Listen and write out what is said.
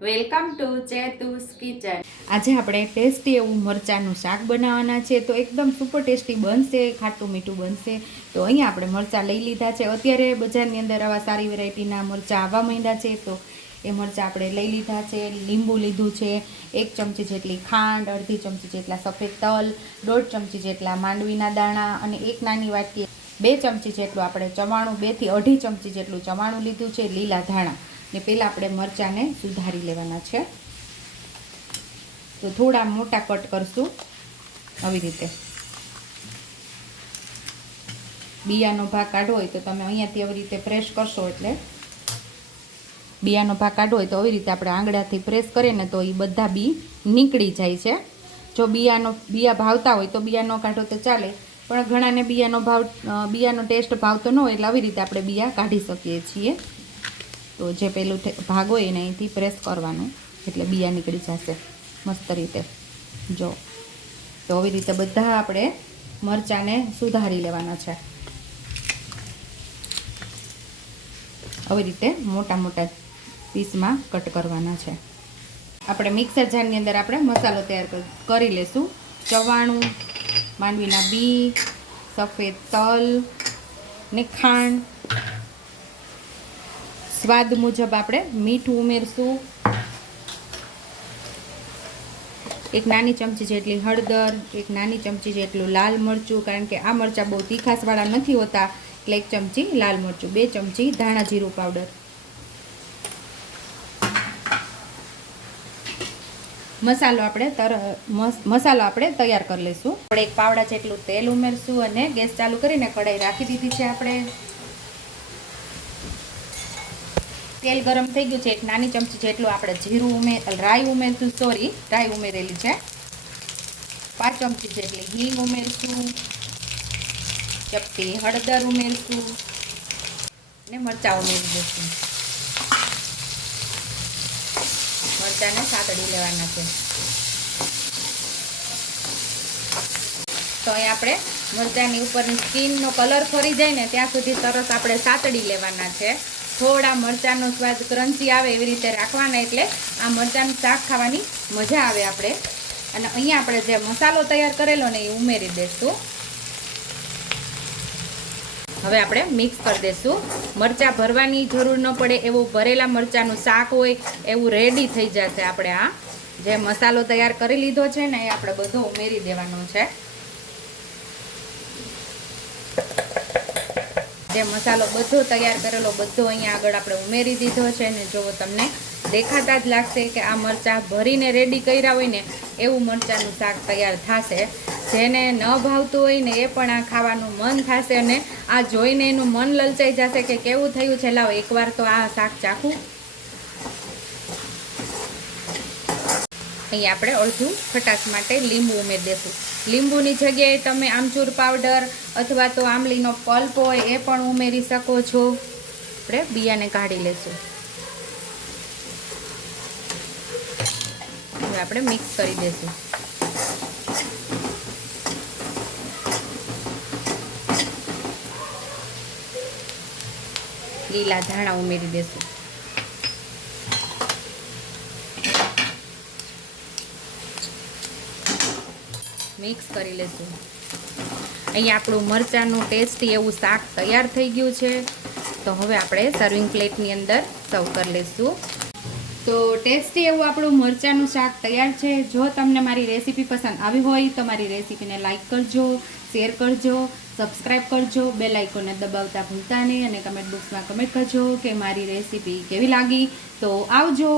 Welcome to ચેતુસ kitchen. આજે આપણે tasty એવું મરચાંનું શાક બનાવવાના છે। તો એકદમ સુપર ટેસ્ટી બનશે, ખાટું મીઠું બનશે। તો અહીંયા આપણે મરચાં લઈ લીધા છે। અત્યારે બજારની અંદર આવા સારી વેરાયટીના મરચાં આવવા માંડ્યા છે, તો એ મરચાં આપણે લઈ લીધા છે। લીંબુ લીધું છે, 1 ચમચી જેટલી ખાંડ, અડધી ચમચી જેટલા સફેદ તલ, 1.5 ચમચી જેટલા માંડવીના દાણા અને 1 નાની વાટકી 2 ચમચી જેટલું આપણે ચવાણું, 2 થી 2.5 ચમચી જેટલું ચવાણું લીધું છે, લીલા ધાણા ને પહેલાં આપણે મરચાંને સુધારી લેવાના છે। તો થોડા મોટા કટ કરશું આવી રીતે। બિયાનો ભાગ કાઢવો હોય તો તમે અહીંયાથી આવી રીતે પ્રેસ કરશો એટલે બિયાનો ભાગ કાઢવો હોય તો આવી રીતે આપણે આંગળાથી પ્રેસ કરીએ ને તો એ બધા બી નીકળી જાય છે। જો બિયા ભાવતા હોય તો બિયા ન કાઢો તો ચાલે, પણ ઘણાને બિયાનો ટેસ્ટ ભાવતો ન હોય એટલે આવી રીતે આપણે બિયા કાઢી શકીએ છીએ। તો જે પેલું ભાગ હોય એને અહીંથી પ્રેસ કરવાનું એટલે બિયા નીકળી જશે મસ્ત રીતે। જો તો આવી રીતે બધા આપણે મરચાંને સુધારી લેવાના છે। આવી રીતે મોટા મોટા પીસમાં કટ કરવાના છે। આપણે મિક્સર જારની અંદર આપણે મસાલો તૈયાર કરી લેશું। ચવાણું, માંડવીના બી, સફેદ તલ ને ખાંડ, સ્વાદ મુજબ આપણે મીઠું ઉમેરશું, 1 નાની ચમચી જેટલી હળદર, 1 નાની ચમચી જેટલું લાલ મરચું, કારણ કે આ મરચાં બહુ તીખાસવાળા નથી હોતા એટલે 1 ચમચી લાલ મરચું, 2 ચમચી ધાણા જીરું પાવડર, મસાલો આપણે તૈયાર કરી લઈશું। આપણે 1 પાવડા જેટલું તેલ ઉમેરશું અને ગેસ ચાલુ કરીને કઢાઈ રાખી દીધી છે આપણે। તેલ ગરમ થઈ ગયું છે, 1 નાની ચમચી જેટલું આપણે રાઈ ઉમેરેલી છે। 5 ચમચી જેટલી હિંગ ઉમેરશું, ચપટી હળદર ઉમેરશું અને મરચાં ઉમેરી દઈશું। મરચાંને સાતળી લેવાના છે। તો અહીં આપણે મરચાંની ઉપરની સ્કીનનો કલર ફરી જાય ને ત્યાં સુધી સરસ આપણે સાતળી લેવાના છે। થોડા મરચાંનો સ્વાદ ક્રન્ચી આવે એવી રીતે રાખવાના, એટલે આ મરચાંનું શાક ખાવાની મજા આવે આપણે। અને અહીંયા આપણે જે મસાલો તૈયાર કરેલો ને એ ઉમેરી દઈશું। હવે આપણે મિક્સ કરી દઈશું। મરચાં ભરવાની જરૂર ન પડે એવું ભરેલા મરચાંનું શાક હોય એવું રેડી થઈ જશે। આપણે આ જે મસાલો તૈયાર કરી લીધો છે ને એ આપણે બધો ઉમેરી દેવાનો છે। જે મસાલો બધો તૈયાર કરેલો બધો અહીંયા આગળ આપણે ઉમેરી દીધો છે ને જો તમને દેખાતા જ લાગશે કે આ મરચાં ભરીને રેડી કર્યા હોય ને એવું મરચાંનું શાક તૈયાર થશે। જેને ન ભાવતું હોય ને એ પણ આ ખાવાનું મન થશે અને આ જોઈને એનું મન લલચાઈ જશે કે કેવું થયું છે, લાવો એકવાર તો આ શાક ચાખું। અહીં આપણે અડધું ખટાશ માટે લીંબુ ઉમેરી દઈશું। લીંબુની જગ્યાએ તમે આમચૂર પાવડર અથવા તો આમલીનો પલ્પ હોય એ પણ ઉમેરી શકો છો। આપણે બિયાને કાઢી લઈશું। હવે આપણે મિક્સ કરી દઈશું। લીલા ધાણા ઉમેરી દઈશું। મિક્સ કરી લેશું। અહીંયા આપણું મરચાંનું ટેસ્ટી એવું શાક તૈયાર થઈ ગયું છે। તો હવે આપણે સર્વિંગ પ્લેટની અંદર સર્વ કરી લઈશું। તો ટેસ્ટી એવું આપણું મરચાંનું શાક તૈયાર છે। જો તમને મારી રેસીપી પસંદ આવી હોય તો મારી રેસીપીને લાઇક કરજો, શેર કરજો, સબસ્ક્રાઈબ કરજો, બેલ આઇકોનને દબાવતા ભૂલતા નહીં અને કમેન્ટ બોક્સમાં કમેન્ટ કરજો કે મારી રેસીપી કેવી લાગી। તો આવજો।